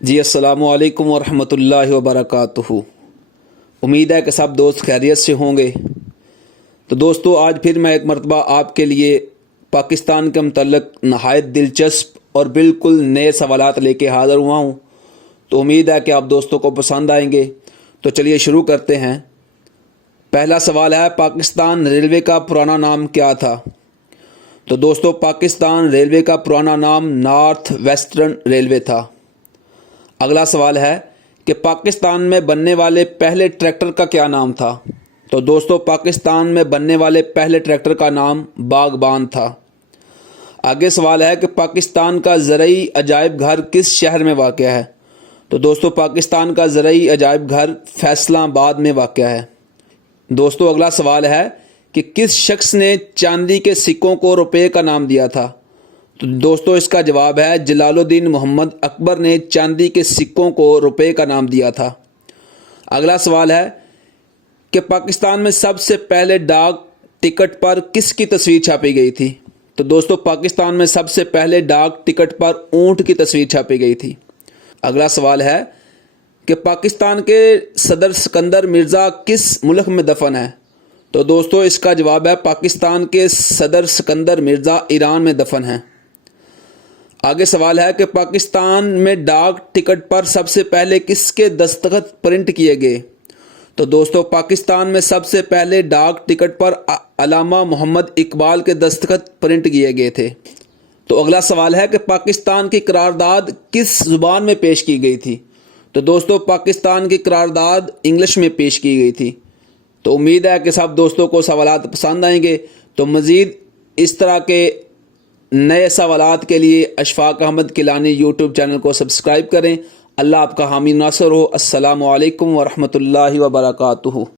جی السلام علیکم ورحمۃ اللہ وبرکاتہ۔ امید ہے کہ سب دوست خیریت سے ہوں گے۔ تو دوستو، آج پھر میں ایک مرتبہ آپ کے لیے پاکستان کے متعلق نہایت دلچسپ اور بالکل نئے سوالات لے کے حاضر ہوا ہوں۔ تو امید ہے کہ آپ دوستوں کو پسند آئیں گے۔ تو چلیے شروع کرتے ہیں۔ پہلا سوال ہے، پاکستان ریلوے کا پرانا نام کیا تھا؟ تو دوستو، پاکستان ریلوے کا پرانا نام نارتھ ویسٹرن ریلوے تھا۔ اگلا سوال ہے کہ پاکستان میں بننے والے پہلے ٹریکٹر کا کیا نام تھا؟ تو دوستو، پاکستان میں بننے والے پہلے ٹریکٹر کا نام باغبان تھا۔ آگے سوال ہے کہ پاکستان کا زرعی عجائب گھر کس شہر میں واقع ہے؟ تو دوستو، پاکستان کا زرعی عجائب گھر فیصلہ آباد میں واقع ہے۔ دوستو، اگلا سوال ہے کہ کس شخص نے چاندی کے سکوں کو روپے کا نام دیا تھا؟ تو دوستو، اس کا جواب ہے جلال الدین محمد اکبر نے چاندی کے سکوں کو روپے کا نام دیا تھا۔ اگلا سوال ہے کہ پاکستان میں سب سے پہلے ڈاک ٹکٹ پر کس کی تصویر چھاپی گئی تھی؟ تو دوستو، پاکستان میں سب سے پہلے ڈاک ٹکٹ پر اونٹ کی تصویر چھاپی گئی تھی۔ اگلا سوال ہے کہ پاکستان کے صدر سکندر مرزا کس ملک میں دفن ہے؟ تو دوستو، اس کا جواب ہے پاکستان کے صدر سکندر مرزا ایران میں دفن ہیں۔ آگے سوال ہے کہ پاکستان میں ڈاک ٹکٹ پر سب سے پہلے کس کے دستخط پرنٹ کیے گئے؟ تو دوستو، پاکستان میں سب سے پہلے ڈاک ٹکٹ پر علامہ محمد اقبال کے دستخط پرنٹ کیے گئے تھے۔ تو اگلا سوال ہے کہ پاکستان کی قرارداد کس زبان میں پیش کی گئی تھی؟ تو دوستو، پاکستان کی قرارداد انگلش میں پیش کی گئی تھی۔ تو امید ہے کہ سب دوستوں کو سوالات پسند آئیں گے۔ تو مزید اس طرح کے نئے سوالات کے لیے اشفاق احمد کیلانی یوٹیوب چینل کو سبسکرائب کریں۔ اللہ آپ کا حامی ناصر ہو۔ السلام علیکم ورحمۃ اللہ وبرکاتہ۔